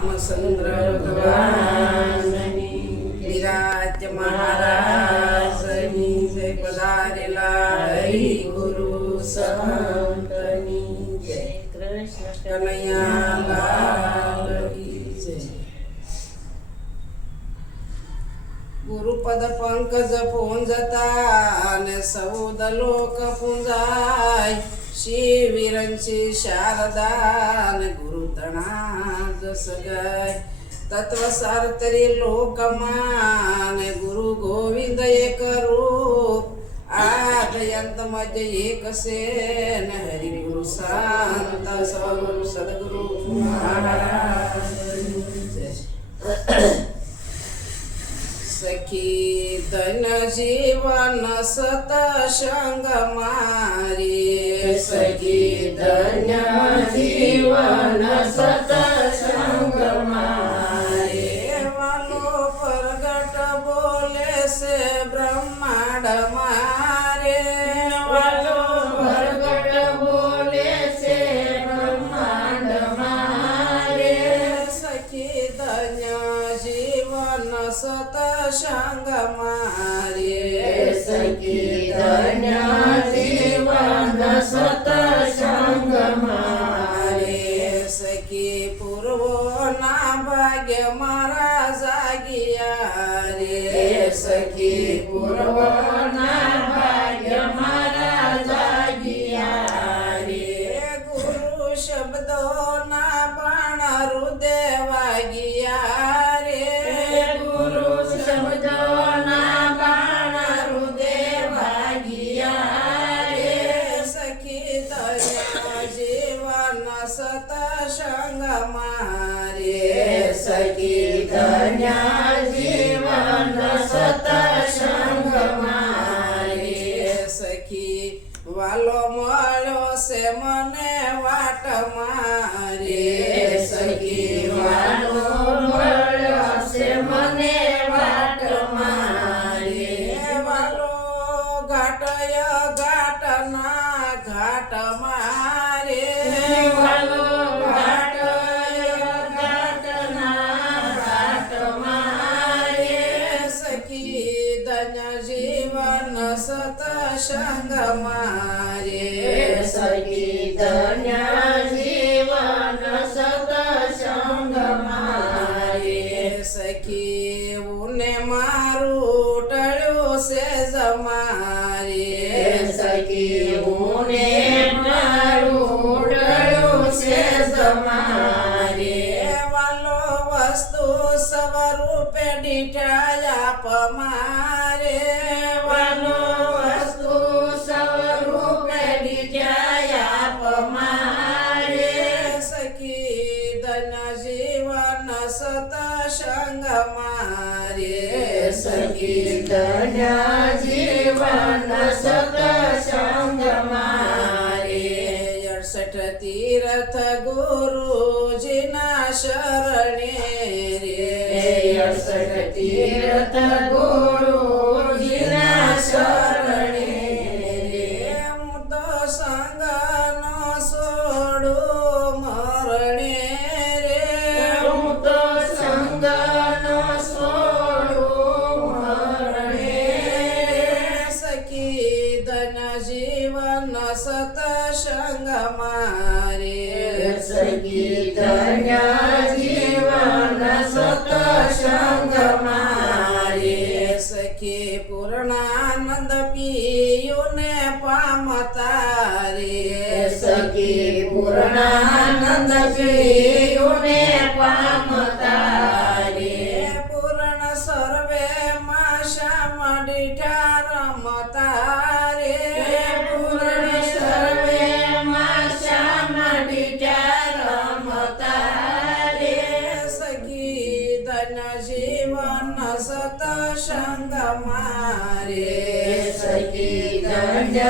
रामचंद्र भगवाननी विराज महाराजनी जय पधारेला हरी गुरु संतनी जय कृष्ण कन्हैया लाल की जय। गुरुपद पंकज पुंजता सौद लोक पुंजाय शिवीरांची शारदान गुरुतणा जस गाय तत्वसार तरी लोकमान गुरु गोविंद एक रूप आदयंत मध्य एक सेन हरि गुरु शांत सद्गुरु सद्गुरु महाराज सखी धन जीवन सतसंग मारी सखी धन्य जीवन सतसंग मारे वालो प्रगट बोले से ब्रह्मांड मारे वालो प्रगट बोले से ब्रह्मांड मारे सखी धन्य जीवन सतसंग मारे सखी धन्य जीवन सतसंग मारे सखी पूर्व ना भाग्य मारा जागिया रे सखी पूर्व ना भाग्य मारा जागिया रे गुरु शब्दो ना बाण हृदय वागिया रे गुरु शब्दो ना बाण हृदय वागिया रे सखी धन्य जीवन सतसंग मारे सखी धन्य जीवन सतसंग मारे सखी वालो मळो से मने वाट मारे सखी वालो मळो से मने वाट मारे वालो घाटय घाटना घाट मारे वालो घाटय घाटना घाट मारे सखी धन्य जीवन सतसंग मारे सखी धन्य जीवन सतसंग मारे सखी उने मारू टळ्यो से जमारे सखी उने मारू टळ्यो से जमारे वालो वस्तु स्वरूपे डिठाया पमारे वालो वस्तु स्वरूपे डिठाया पमारे सखी धन्य जीवन सतसंग मारे सखी धन्य जीवन सतसंग मारे 68 तीर्थ गुरुजीना शरणे रे 68 तीर्थ गुरुजीना शरणे रे मुद संग न सोडू मरणे रे मुद संग न सोडू मरणे सखी धन्य जीवन सतसंग मारे सखी धन्य जीवन सतसंग मारे सखी पूर्णानंद पियुने पामतारे सखी पूर्णानंद पियुने पामतारे पूर्ण सर्वे माशा मडिठा रमतारे पूर्ण सर्वे माशा मडिठा रमतारे सखी धन्य जीवन सतसंग मारे सखी धन्य